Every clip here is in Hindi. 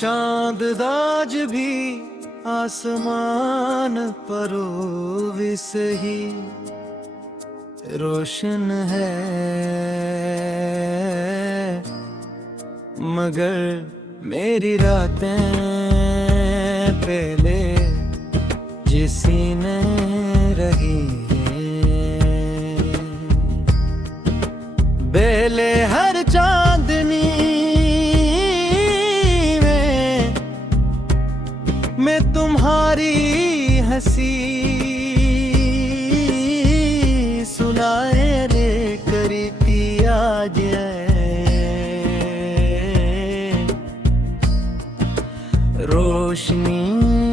चांद आज भी आसमान परो भी सही रोशन है, मगर मेरी रातें पहले जिसी ने रही बेले हर चांदनी में तुम्हारी हंसी सुनाए रे करी पिया रोशनी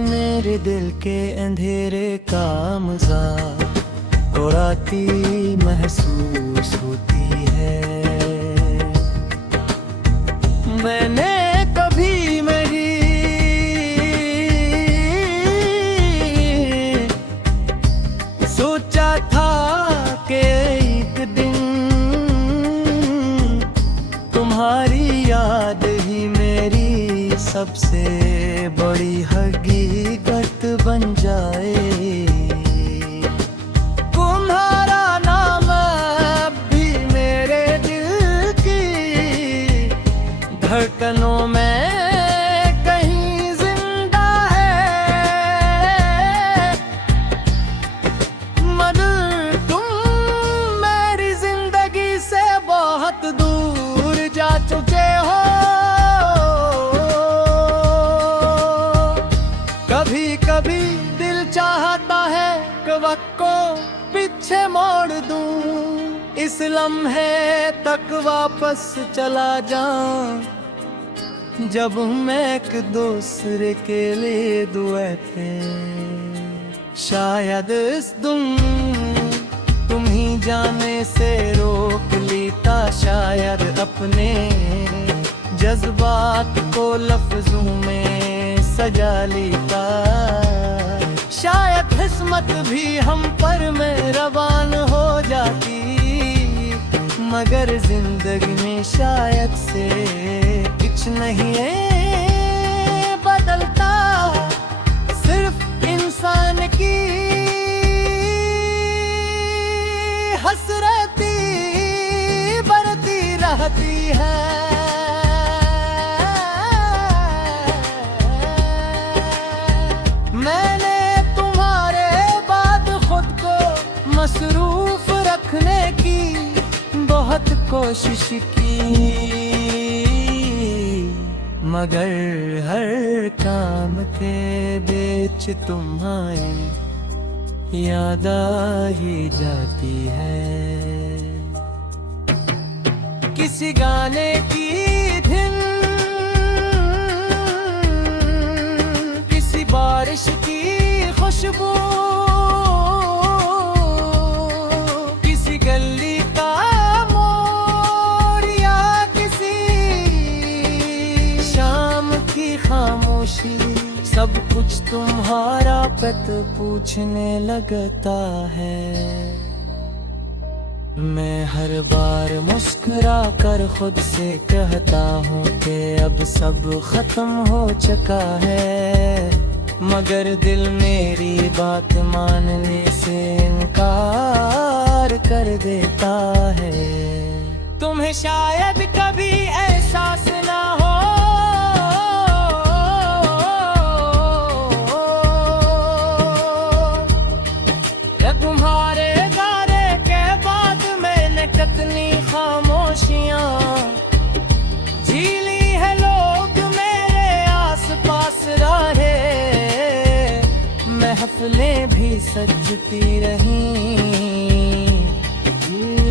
मेरे दिल के अंधेरे का मज़ाक उड़ाती महसूस होती है। मैंने कभी मेरी सोचा था कि एक दिन तुम्हारी याद ही मेरी सबसे बड़ी हकीकत बन जाए। तुम्हारा नाम अब भी मेरे दिल की धड़कनों में कहीं जिंदा है, मगर तुम मेरी जिंदगी से बहुत दूर जा चुके हो। कभी कभी दिल चाहता है कि वक्त को पीछे मोड़ दूं, इस लम्हे तक वापस चला जाऊं जब मैं एक दूसरे के लिए दुआ थे। शायद इस तुम ही जाने से रोक लेता, शायद अपने जज्बात को लफ्जों में सजा लेता, शायद किस्मत भी हम पर मेहरबान हो जाती, मगर जिंदगी में शायद से कुछ नहीं है बदलता, सिर्फ इंसान की हसरती बढ़ती रहती है। मसरूफ रखने की बहुत कोशिश की, मगर हर काम के बीच तुम्हारी याद आ ही जाती है। किसी गाने की धुन, किसी बारिश की खुशबू, गली का मोड़ या किसी शाम की खामोशी, सब कुछ तुम्हारा पत पूछने लगता है। मैं हर बार मुस्कुरा कर खुद से कहता हूँ कि अब सब खत्म हो चुका है, मगर दिल मेरी बात मानने से इनकार कर देता है। तुम्हें शायद कभी एहसास ना हो या तुम्हारे गाने के बाद मैंने कितनी खामोशियां झीली है, लोग मेरे आस पास रहे, महफिलें भी सजती रही,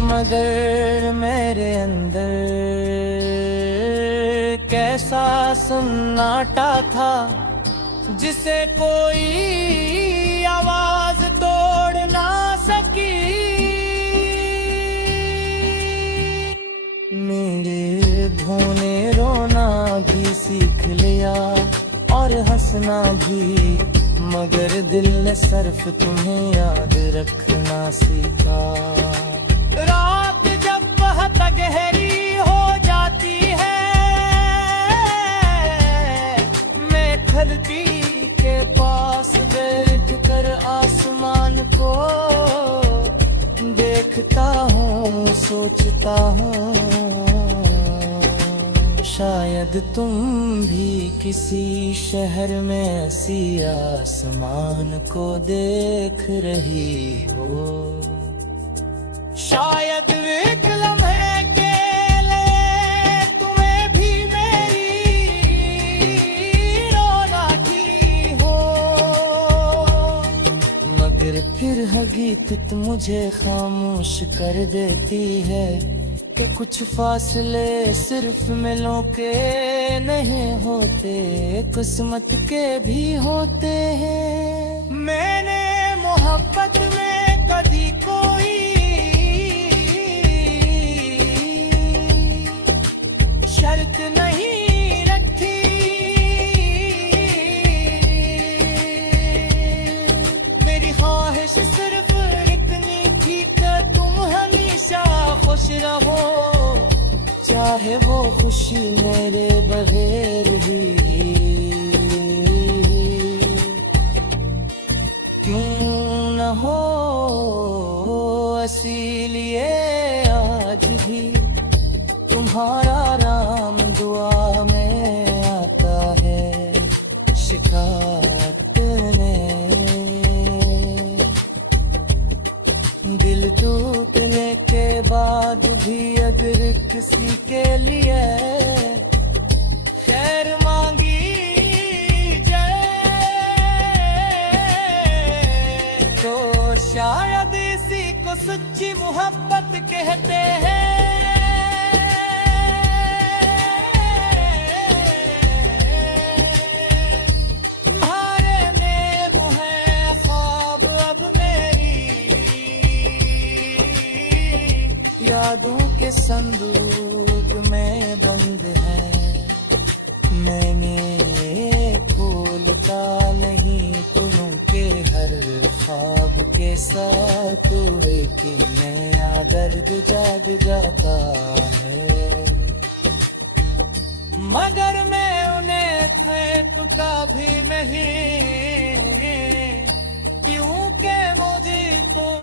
मगर मेरे अंदर कैसा सन्नाटा था जिसे कोई आवाज तोड़ ना सकी। मेरे धोने रोना भी सीख लिया और हंसना भी, मगर दिल ने सिर्फ तुम्हें याद रखना सीखा। रात जब बहुत गहरी हो जाती है, को देखता हूँ, सोचता हूँ, शायद तुम भी किसी शहर में ऐसी आसमान को देख रही हो। शायद एक लम्हे के लिए तुम्हें भी मेरी रौनकी हो, मगर फिर हकीकत मुझे खामोश कर देती है कि कुछ फासले सिर्फ मिलों के नहीं होते, किस्मत के भी होते हैं। मैंने मोहब्बत में कभी कोई शर्त नहीं रखी, मेरी ख्वाहिश सिर्फ इतनी थी कि तुम हमेशा खुश रहो, चाहे वो खुशी मेरे बगैर ही क्यों न हो। इसीलिए आज भी तुम्हारा नाम दुआ में आता है, शिकायत में दिल टूटने के बाद भी अगर किसी के लिए खैर मांगी जाए तो शायद इसी को सच्ची मोहब्बत कहते हैं। तुम्हारे नेम है ख्वाब अब मेरी यादों के संदूक में बंद है, मैंने खोलता नहीं तुमों के हर ख्वाब के साथ, लेकिन नया दर्द जाग जाता है, मगर मैं उन्हें थैपका भी नहीं, क्योंकि मुझे तो